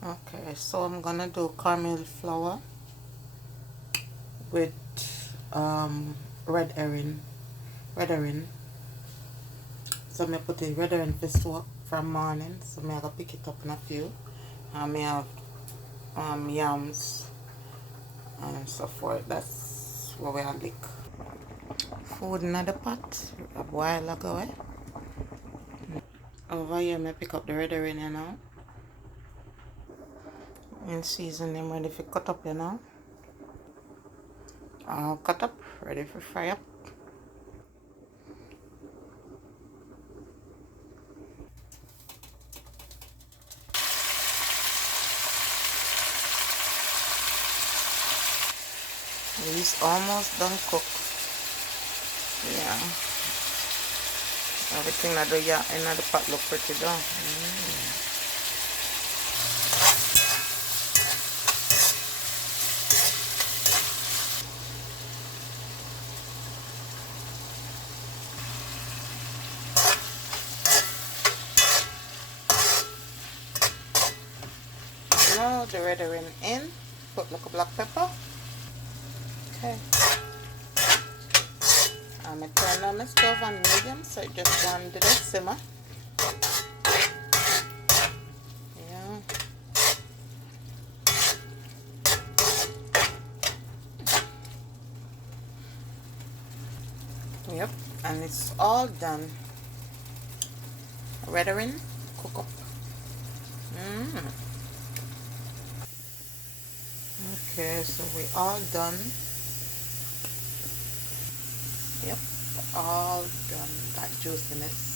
Okay, so I'm gonna do caramel flour with red herring. Red herring. So I put the red herring for soak from morning. So I gotta pick it up in a few. And I have yams and so forth. That's what we are lick. Food in the pot a while ago. Over here, I pick up the red herring, you know. And season them ready for cut up, you know. All cut up, ready for fry up. It's almost done cook. Yeah. Everything that the in the pot look pretty done. Now the red herring in. Put like a black pepper. Okay. I'm going to turn on the stove on medium so it just go under the simmer. Yeah. Yep. And it's all done. Red herring, cook up. Okay, so we all done. Yep, all done. That juiciness.